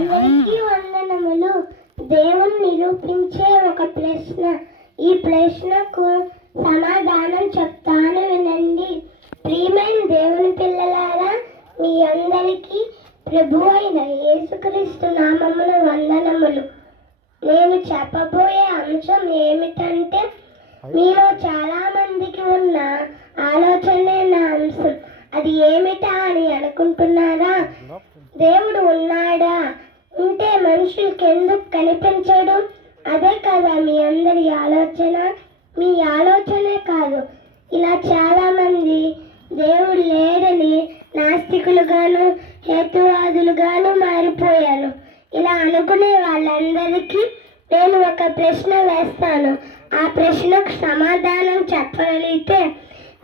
అందరికీ వందనములు. దేవుని నిరూపించే ఒక ప్రశ్న. ఈ ప్రశ్నకు సమాధానం చెప్తాను వినండి. ప్రియమైన దేవుని పిల్లలారా మీ అందరికీ ప్రభు అయిన యేసుక్రీస్తు నామముల వందనములు. నేను చెప్పబోయే అంశం ఏమిటంటే మీలో చాలా మందికి ఉన్న ఆలోచనే నా అంశం. అది ఏమిటా అని అనుకుంటున్నారా? దేవుడు ఉన్నాడా? ఉంటే మనుషులకి ఎందుకు కనిపించడు? అదే కదా మీ అందరి ఆలోచన. మీ ఆలోచనే కాదు. ఇలా చాలామంది దేవుడు లేడని నాస్తికులుగాను హేతువాదులుగాను మారిపోయారు. ఇలా అనుకునే వాళ్ళందరికీ నేను ఒక ప్రశ్న వేస్తాను. ఆ ప్రశ్నకు సమాధానం చెప్పగలిగితే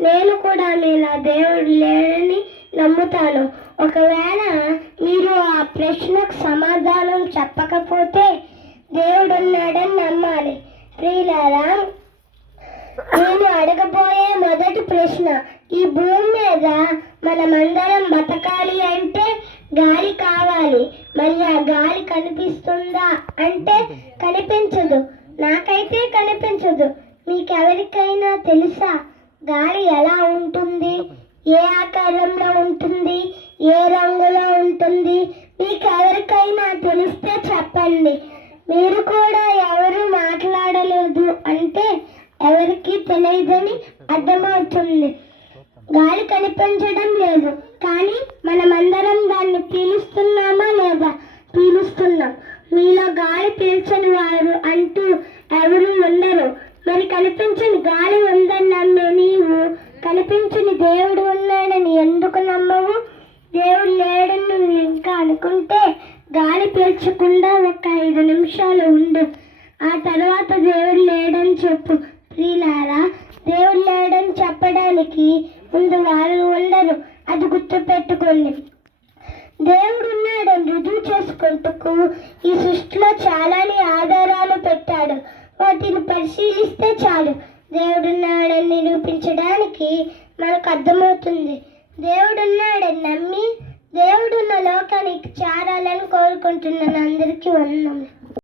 నేను కూడా మీలా దేవుడు లేడని నమ్ముతాను. ఒకవేళ మీరు ఆ ప్రశ్నకు సమాధానం చెప్పకపోతే దేవుడు ఉన్నాడని నమ్మాలి. ప్రియులారా నేను అడగబోయే మొదటి ప్రశ్న ఈ భూమి మీద మనమందరం బతకాలి అంటే గాలి కావాలి. మరి ఆ గాలి కనిపిస్తుందా అంటే కనిపించదు. నాకైతే కనిపించదు. మీకెవరికైనా తెలుసా గాలి ఎలా ఉంటుంది? ఏ ఆకారంలో ఉంటుంది మీకు ఎవరికైనా తెలిస్తే చెప్పండి. మీరు కూడా ఎవరు మాట్లాడలేదు అంటే ఎవరికి తెలియదని అర్థమవుతుంది. గాలి కనిపించడం లేదు. కానీ మనమందరం దాన్ని పీలుస్తున్నామా లేదా? పీలుస్తున్నాం. మీలో గాలి పీల్చని వారు అంటూ ఎవరు ఉండరు. మరి కనిపించని గాలి ఉందని నమ్మే నీవు కనిపించని దేవుడు ఉన్నాడని ఎందుకు నమ్మవు దేవుడు లేడని నువ్వు ఇంకా అనుకుంటే గాలి పీల్చకుండా ఒక ఐదు నిమిషాలు ఉండు. ఆ తర్వాత దేవుడు లేడని చెప్పు. ప్రియులారా దేవుడు లేడని చెప్పడానికి ముందు వాళ్ళు ఉండరు. అది గుర్తుపెట్టుకోండి దేవుడు ఉన్నాడని రుజువు చేసుకుంటూ ఈ సృష్టిలో చాలాని ఆధారాలు పెట్టాడు. వాటిని పరిశీలిస్తే చాలు. దేవుడున్నాడని నిరూపించడానికి మనకు అర్థమవుతుంది. దేవుడున్నాడని లోకానికి చేరాలని కోరుకుంటున్నాను. అందరికీ వందనములు